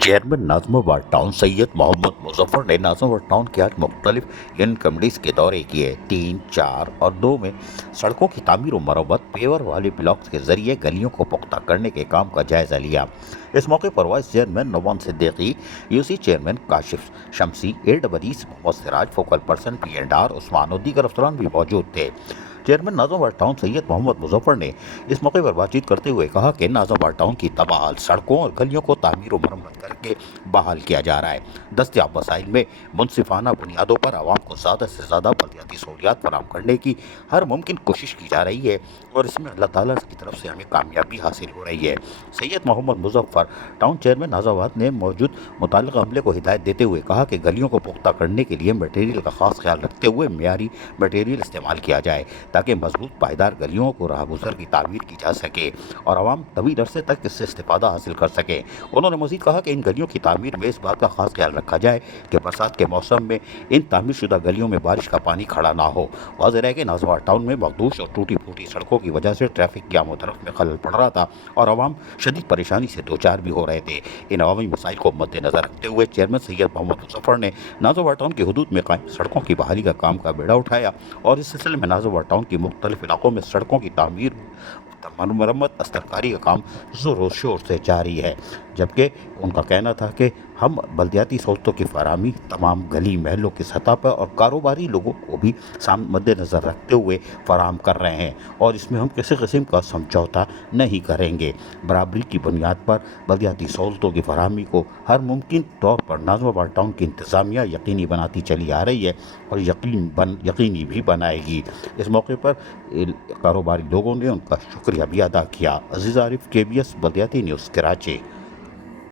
Chairman Nazimabad town Syed Mohammad Muzaffar ने Nazimabad town के आज मुख्तलिफ यूनियन कमेटीज़ के दौरे किए। 3, 4 और 2 में सड़कों की तामीर और मरम्मत, पेवर वाले ब्लॉक्स के जरिए गलियों को पुख्ता करने के काम का जायजा लिया। इस मौके पर vice chairman Nouman Siddiqui, UC chairman Kashif Shamsi, AEEs Mohammad Siraj, focal person P&R Usman और दीगर अफसरान भी मौजूद थे। चेयरमैन नाज़िमाबाद टाउन सैयद मोहम्मद मुज़फ़्फ़र ने इस मौके पर बातचीत करते हुए कहा कि नाज़िमाबाद टाउन की तमाम सड़कों और गलियों को तामीर और मरम्मत करके बहाल किया जा रहा है। दस्तयाब वसाइल में मुनसिफाना बुनियादों पर आवाम को ज़्यादा से ज़्यादा बलदियाती सहूलियात फराहम करने की हर मुमकिन कोशिश की जा रही है और इसमें अल्लाह ताला की तरफ से हमें कामयाबी हासिल हो रही है। सैयद मोहम्मद मुज़फ़्फ़र टाउन चेयरमैन नाज़िमाबाद ने मौजूद मुताल्लिक़ा अमले को हिदायत देते हुए कहा कि गलियों को पुख्ता करने के लिए मटेरियल का खास ख्याल रखते हुए मेयारी मटेरियल इस्तेमाल किया जाए ताकि मजबूत पायदार गलियों को राह गुज़र की तामीर की जा सके और आवाम तवील अरसे तक इससे इस्तिफ़ादा हासिल कर सके। उन्होंने मज़ीद कहा कि इन गलियों की तामीर में इस बात का खास ख्याल रखा जाए कि बरसात के मौसम में इन तामीर शुदा गलियों में बारिश का पानी खड़ा ना हो। वाज़ेह है कि नाज़िमाबाद टाउन में मखदूश और टूटी फूटी सड़कों की वजह से ट्रैफिक की आमद-ओ-रफ्त में खलल पड़ रहा था और आवाम शदीद परेशानी से दो चार भी हो रहे थे। इन अवामी मसाइल को मद्देनज़र रखते हुए चेयरमैन सैयद मोहम्मद मुज़फ़्फ़र ने नाज़िमाबाद टाउन की हदूद में कायम सड़कों की बहाली का काम का बेड़ा उठाया और इस सिलसिले में नाज़िमाबाद टाउन की मुख्तलिफ इलाकों में सड़कों की तामीर मरम्मत दस्तकारी का काम ज़ोर शोर से जारी है। जबकि उनका कहना था कि हम बल्दियाती सहूलतों की फराहमी तमाम गली महलों की सतह पर और कारोबारी लोगों को भी मद्देनज़र रखते हुए फराहम कर रहे हैं और इसमें हम किसी किस्म का समझौता नहीं करेंगे। बराबरी की बुनियाद पर बल्दियाती सहूलतों की फराहमी को हर मुमकिन तौर पर नाज़िमाबाद टाउन की इंतज़ामिया यकीनी बनाती चली आ रही है और यकीनी भी बनाएगी। इस मौके पर कारोबारी लोगों ने उनका शुक्रिया भी अदा किया। अजीज़ आरिफ, KBS बल्दियाती न्यूज़, कराची।